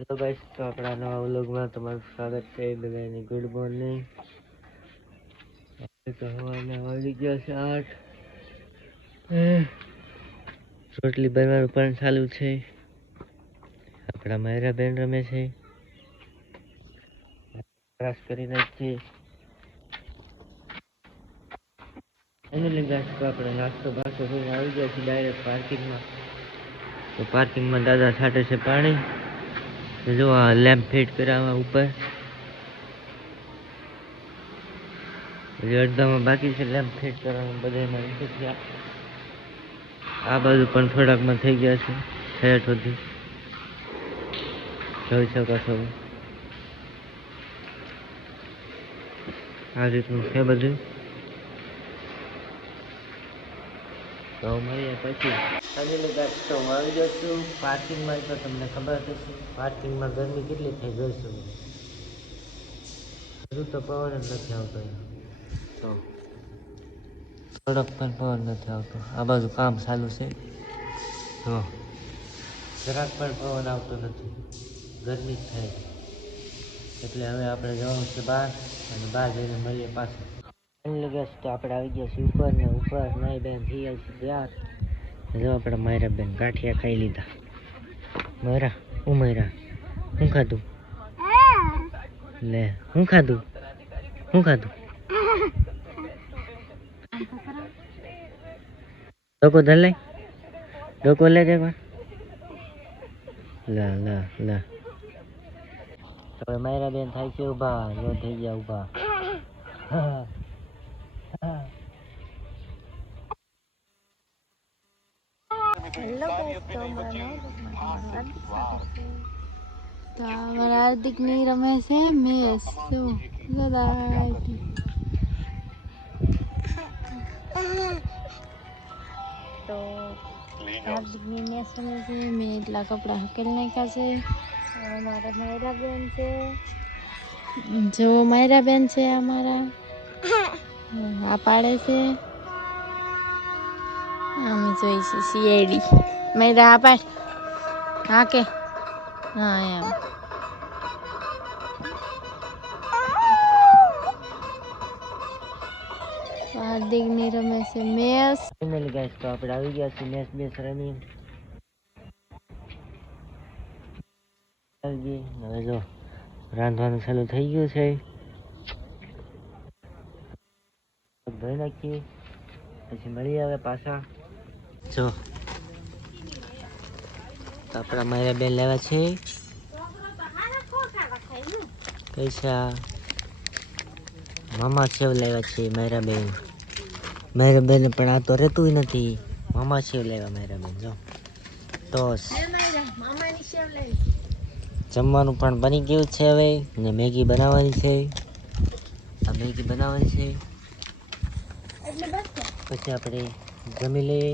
Hello guys, તો આપણા નવા વ્લોગમાં તમારું સ્વાગત છે. બધાને ગુડ મોર્નિંગ. તો હવાના વાગી ગયા છે 8. રોટલી બનવાનું પણ ચાલુ છે. આપણા માયરા બેન રમે છે. ક્રાસ કરી નાખી. ફાઇનલી ગાઈસ, તો આપણે નાસ્તો બાસ્તો કરીને આવી ગયા છીએ ડાયરેક્ટ પાર્કિંગમાં. તો પાર્કિંગમાં દાદા છાંટે છે પાણી. જો આ લેમ્પ ફિટ કરાવવા ઉપર અડધામાં બાકી છે. લેમ્પ ફિટ કરવાનું બધામાં નથી થયા. આ બાજુ પણ થોડાકમાં થઈ ગયા છે. ઠેઠ સુધી જોઈ શકો છો. આ રીતનું છે બધું. તો મળીએ પછી. ફાઇનલી ગાઈસ, તો હું આવી ગયો છું પાર્કિંગમાં. તો તમને ખબર હશે પાર્કિંગમાં ગરમી કેટલી થઈ જોઈશું. હજુ તો પવન જ નથી આવતો. તો થોડોક પણ પવન નથી આવતો. આ બાજુ કામ ચાલુ છે. તો જરાક પણ પવન આવતો નથી. ગરમી જ થાય. એટલે હવે આપણે જવાનું છે બહાર, અને બહાર જઈને મળીએ પાછું. તો આપણે આવી ગયા છીએ ઉપર, ને ઉપર નાઈ બેન થઈ જાય છે તૈયાર. જો આપણે માયરા બેન ગાંઠિયા ખાઈ લીધા. માયરા, હું માયરા, શું ખાધું? લે, શું ખાધું? શું ખાધું? ડોકો ધર ડોકો લે દેવા. લા લા લા. હવે માયરા બેન થાય છે ઊભા. જો થઈ ગયા ઊભા. હેલો ગાઈસ, તો મારા હાર્દિક ની રમે છે મેસ. જો તો હાર્દિક ની મેસ રમે છે. મેં એટલા કપડા હકેલી નાખ્યા છે. અમારા માયરા બેન છે. જો માયરા બેન છે અમારા. આ પાડે છે. અમે જોઈશું સીઆઈડી. મેરા આ પાડ. હા કે હા એમ. હાર્દિક ની રમે છે મેસ. ફાઇનલી ગાઈસ, તો આપણે આવી ગયા છીએ મેચ બેસ રમી. હવે જો રાંધવાનું ચાલુ થઈ ગયું છે. ધોઈ નાખીએ પછી મળીએ હવે પાછા. જો આપણા મારા બેન લેવા છે પૈસા. મામા સેવ લેવા છે મારા બેન. મારા બેન પણ આ તો રહેતું નથી. મામા સેવ લેવા મારા બેન. જો તો જમવાનું પણ બની ગયું છે હવે. ને મેગી બનાવવાની છે. આ મેગી બનાવવાની છે. પછી આપણે જમી લઈએ.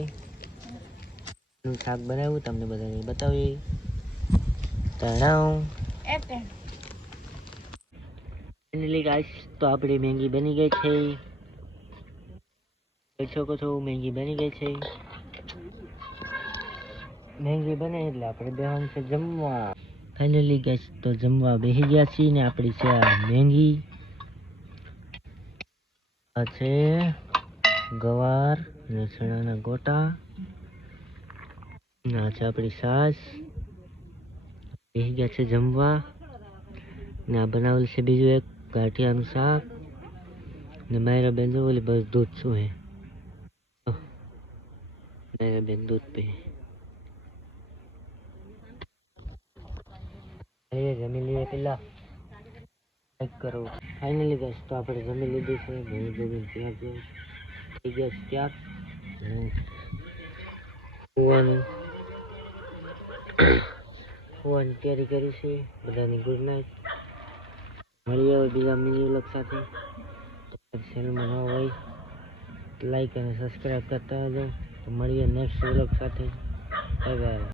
શાક બનાવ્યું તમને બધાને બતાવીએ. ફાઇનલી ગાઈસ, તો આપણી મેગી બની ગઈ છે. જોઈ શકો છો મેગી બની ગઈ છે. મેગી બને એટલે આપણે બેહવાનું છે જમવા. ફાઇનલી ગાઈસ, તો જમવા બેસી ગયા છીએ ને આપણી છે આ મેગી. આ છે ગવાર ને ચણાના ગોટા. આ છે આપણી છાશ. બેસી ગયા છે જમવા. ને આ બનાવેલું છે બીજું એક ગાંઠિયાનું શાક. ને મારા બેન જો ઓલી બસ દૂધ શું હે. મારા બેન દૂધ પી. જમી લઈએ પેલા. લાઈક કરો. ફાઇનલી ગાઈસ, તો આપણે જમી લીધું છે. ઘણી બધી ત્યાં થઈ ગયા છે ત્યાં. સુવાની તૈયારી કરી છે. બધાની ગુડ નાઇટ. મળીએ હવે બીજા મિની વ્લોગ સાથે. ચેનલમાં ન હોય લાઈક અને સબસ્ક્રાઈબ કરતા રહેજો. તો મળીએ નેક્સ્ટ વ્લોગ સાથે. Bye bye.